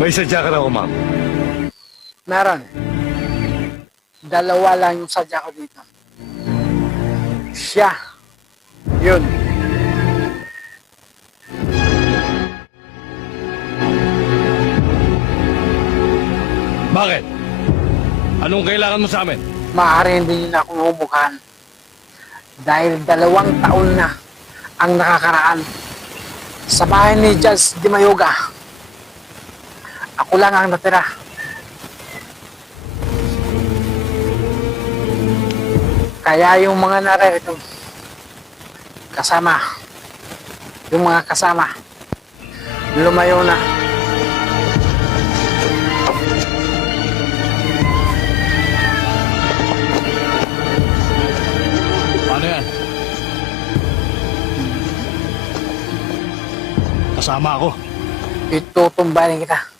May sadya ka raw, ma'am. Meron. Dalawa lang yung sadya ko dito. Siya. Yun. Bakit? Anong kailangan mo sa amin? Maaari hindi niyo na ako humukhan. Dahil 2 taon na ang nakakaraan sa bahay ni Judge Di Mayoga. Ako lang ang natira. Kaya yung mga narito kasama, yung mga kasama, lumayo na. Paano yan? Kasama ako. Itutumbayin kita.